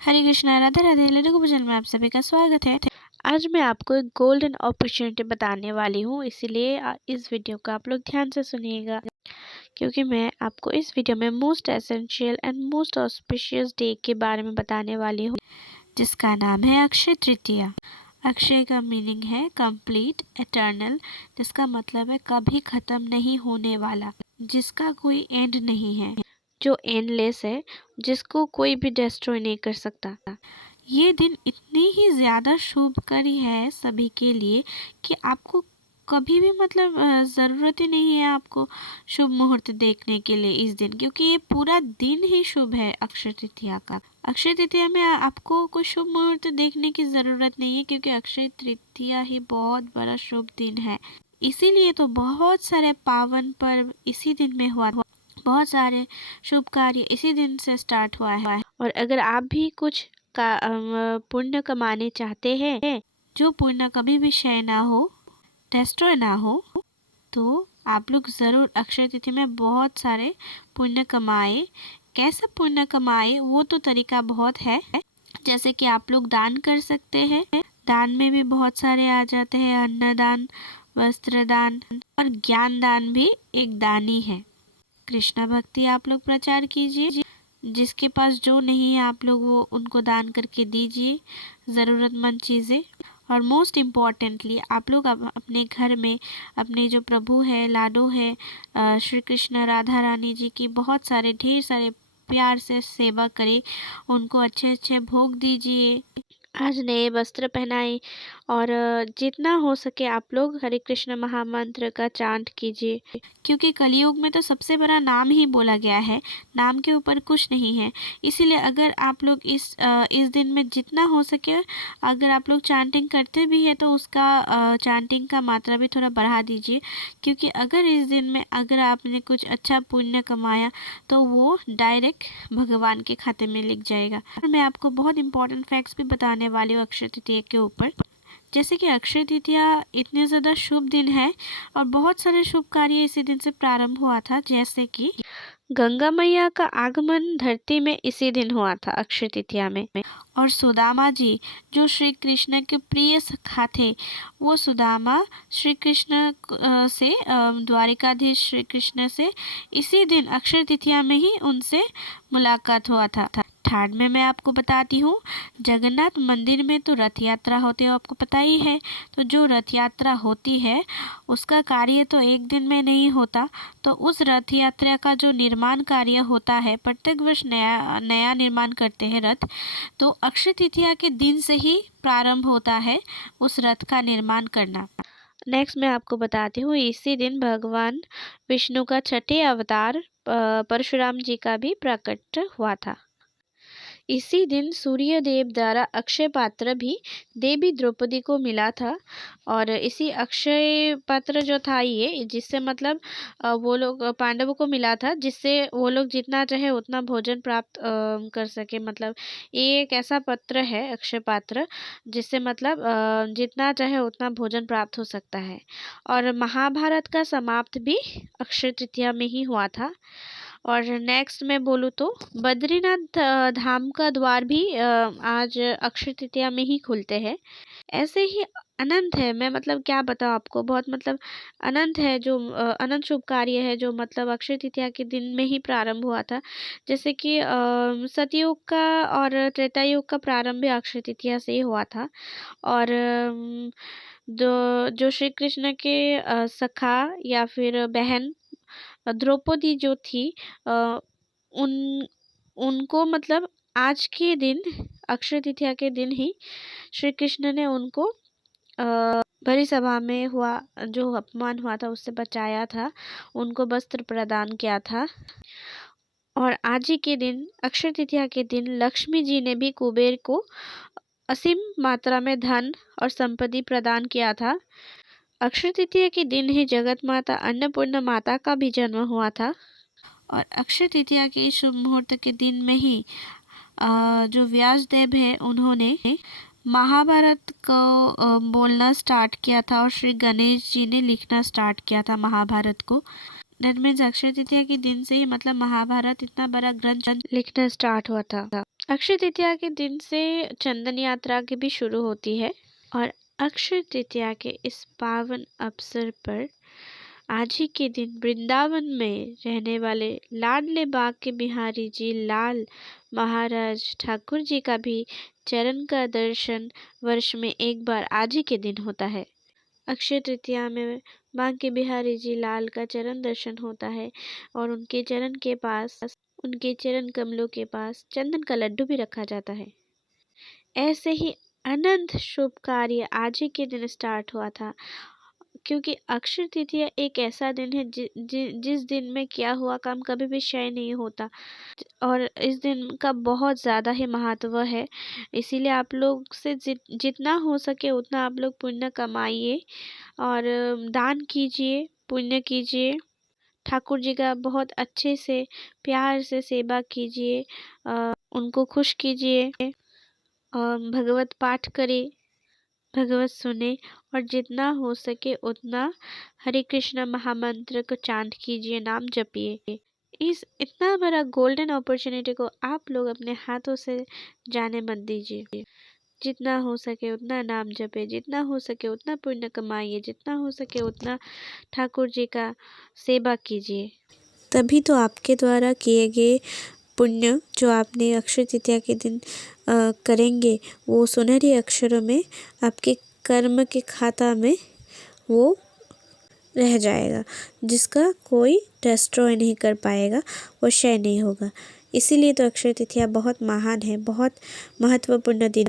हरे कृष्णा, राधे राधे। लड्डू भोजन में आप सभी का स्वागत है। आज मैं आपको एक गोल्डन अपॉर्चुनिटी बताने वाली हूँ, इसीलिए इस वीडियो को आप लोग ध्यान से सुनिएगा, क्योंकि मैं आपको इस वीडियो में most essential and most auspicious day के बारे में बताने वाली हूँ, जिसका नाम है अक्षय तृतीया। अक्षय का मीनिंग है कंप्लीट, एटर्नल, जिसका मतलब है कभी खत्म नहीं होने वाला, जिसका कोई एंड नहीं है, जो एंडलेस है, जिसको कोई भी डिस्ट्रॉय नहीं कर सकता। ये दिन इतनी ही ज़्यादा शुभकारी है सभी के लिए कि आपको कभी भी मतलब ज़रूरत ही नहीं है आपको शुभ मुहूर्त देखने के लिए इस दिन, क्योंकि ये पूरा दिन ही शुभ है अक्षय तृतीया का। अक्षय तृतीया में आपको कोई शुभ मुहूर्त देखने की ज़रूरत नहीं है, क्योंकि अक्षय तृतीया ही बहुत बड़ा शुभ दिन है। इसीलिए तो बहुत सारे पावन पर्व इसी दिन में हुआ, बहुत सारे शुभ कार्य इसी दिन से स्टार्ट हुआ है। और अगर आप भी कुछ का पुण्य कमाने चाहते हैं, जो पुण्य कभी भी क्षय ना हो, डिस्ट्रॉय ना हो, तो आप लोग ज़रूर अक्षय तिथि में बहुत सारे पुण्य कमाए। कैसे पुण्य कमाए, वो तो तरीका बहुत है। जैसे कि आप लोग दान कर सकते हैं, दान में भी बहुत सारे आ जाते हैं, अन्नदान, वस्त्र दान और ज्ञान दान भी एक दान ही है। कृष्णा भक्ति आप लोग प्रचार कीजिए, जिसके पास जो नहीं है आप लोग वो उनको दान करके दीजिए ज़रूरतमंद चीज़ें। और मोस्ट इम्पॉर्टेंटली आप लोग अपने घर में अपने जो प्रभु है, लाडो है, श्री कृष्ण राधा रानी जी की बहुत सारे ढेर सारे प्यार से सेवा करें, उनको अच्छे अच्छे भोग दीजिए, आज नए वस्त्र पहनाएं और जितना हो सके आप लोग हरे कृष्ण महामंत्र का चांट कीजिए, क्योंकि कलयुग में तो सबसे बड़ा नाम ही बोला गया है, नाम के ऊपर कुछ नहीं है। इसीलिए अगर आप लोग इस दिन में जितना हो सके, अगर आप लोग चांटिंग करते भी है तो उसका चांटिंग का मात्रा भी थोड़ा बढ़ा दीजिए, क्योंकि अगर इस दिन में अगर आपने कुछ अच्छा पुण्य कमाया तो वो डायरेक्ट भगवान के खाते में लिख जाएगा। मैं आपको बहुत इंपॉर्टेंट फैक्ट्स भी बताने वाली हूँ अक्षय तृतीया के ऊपर। जैसे कि अक्षय तृतीया इतने ज़्यादा शुभ दिन है और बहुत सारे शुभ कार्य इसी दिन से प्रारंभ हुआ था, जैसे कि गंगा मैया का आगमन धरती में इसी दिन हुआ था अक्षय तृतीया में। और सुदामा जी जो श्री कृष्ण के प्रिय सखा थे, वो सुदामा श्री कृष्ण से द्वारिकाधीश श्री कृष्ण से इसी दिन अक्षय तृतीया में ही उनसे मुलाकात हुआ था। थर्ड में मैं आपको बताती हूँ, जगन्नाथ मंदिर में तो रथ यात्रा होती है, आपको पता ही है। तो जो रथ यात्रा होती है उसका कार्य तो एक दिन में नहीं होता, तो उस रथ यात्रा का जो निर्माण कार्य होता है, प्रत्येक वर्ष नया नया निर्माण करते हैं रथ, तो अक्षय तृतीया के दिन से ही प्रारंभ होता है उस रथ का निर्माण करना। नेक्स्ट मैं आपको बताती हूँ, इसी दिन भगवान विष्णु का छठे अवतार परशुराम जी का भी प्रकट हुआ था। इसी दिन सूर्य देव द्वारा अक्षय पात्र भी देवी द्रौपदी को मिला था। और इसी अक्षय पात्र जो था ये, जिससे मतलब वो लोग पांडवों को मिला था, जिससे वो लोग जितना चाहे उतना भोजन प्राप्त कर सके। मतलब ये एक ऐसा पत्र है अक्षय पात्र, जिससे मतलब जितना चाहे उतना भोजन प्राप्त हो सकता है। और महाभारत का समाप्त भी अक्षय तृतीया में ही हुआ था। और नेक्स्ट मैं बोलूँ तो बद्रीनाथ धाम का द्वार भी आज अक्षय तृतीया में ही खुलते हैं। ऐसे ही अनंत है, मैं मतलब क्या बताऊँ आपको, बहुत मतलब अनंत है, जो अनंत शुभ कार्य है जो मतलब अक्षय तृतीया के दिन में ही प्रारंभ हुआ था। जैसे कि सतयुग का और त्रेता युग का प्रारंभ भी अक्षय तृतीया से ही हुआ था। और जो श्री कृष्ण के सखा या फिर बहन द्रौपदी जो थी, उन उनको मतलब आज के दिन अक्षय तृतीया के दिन ही श्री कृष्ण ने उनको भरी सभा में हुआ जो अपमान हुआ था उससे बचाया था, उनको वस्त्र प्रदान किया था। और आज ही के दिन अक्षय तृतीया के दिन लक्ष्मी जी ने भी कुबेर को असीम मात्रा में धन और संपत्ति प्रदान किया था। अक्षय तृतीया के दिन ही जगत माता अन्नपूर्णा माता का भी जन्म हुआ था। और अक्षय तृतीया के इस शुभ मुहूर्त के दिन में ही जो व्यासदेव है उन्होंने महाभारत को बोलना स्टार्ट किया था, और श्री गणेश जी ने लिखना स्टार्ट किया था महाभारत को। दैट मीन्स अक्षय तृतीया के दिन से ही मतलब महाभारत इतना बड़ा ग्रंथ लिखना स्टार्ट हुआ था। अक्षय तृतीया के दिन से चंदन यात्रा की भी शुरू होती है और अक्षय तृतीया के इस पावन अवसर पर आज ही के दिन वृंदावन में रहने वाले लाडले बाग के बिहारी जी लाल महाराज ठाकुर जी का भी चरण का दर्शन वर्ष में एक बार आज ही के दिन होता है। अक्षय तृतीया में बाग के बिहारी जी लाल का चरण दर्शन होता है और उनके चरण कमलों के पास चंदन का लड्डू भी रखा जाता है। ऐसे ही अनंत शुभ कार्य आज ही के दिन स्टार्ट हुआ था, क्योंकि अक्षय तृतीया एक ऐसा दिन है जिस दिन में किया हुआ काम कभी भी क्षय नहीं होता और इस दिन का बहुत ज़्यादा ही महत्व है। इसीलिए आप लोग से जितना हो सके उतना आप लोग पुण्य कमाइए और दान कीजिए, पुण्य कीजिए, ठाकुर जी का बहुत अच्छे से प्यार से सेवा कीजिए, उनको खुश कीजिए, भगवत पाठ करें, भगवत सुने और जितना हो सके उतना हरे कृष्णा महामंत्र को चांट कीजिए, नाम जपिए। इस इतना बड़ा गोल्डन अपॉर्चुनिटी को आप लोग अपने हाथों से जाने मत दीजिए। जितना हो सके उतना नाम जपे, जितना हो सके उतना पुण्य कमाइए, जितना हो सके उतना ठाकुर जी का सेवा कीजिए। तभी तो आपके द्वारा किए गए पुण्य जो आपने अक्षय तृतीया के दिन करेंगे वो सुनहरे अक्षरों में आपके कर्म के खाता में वो रह जाएगा, जिसका कोई डिस्ट्रॉय नहीं कर पाएगा, वो क्षय नहीं होगा। इसीलिए तो अक्षय तृतीया बहुत महान है, बहुत महत्वपूर्ण दिन।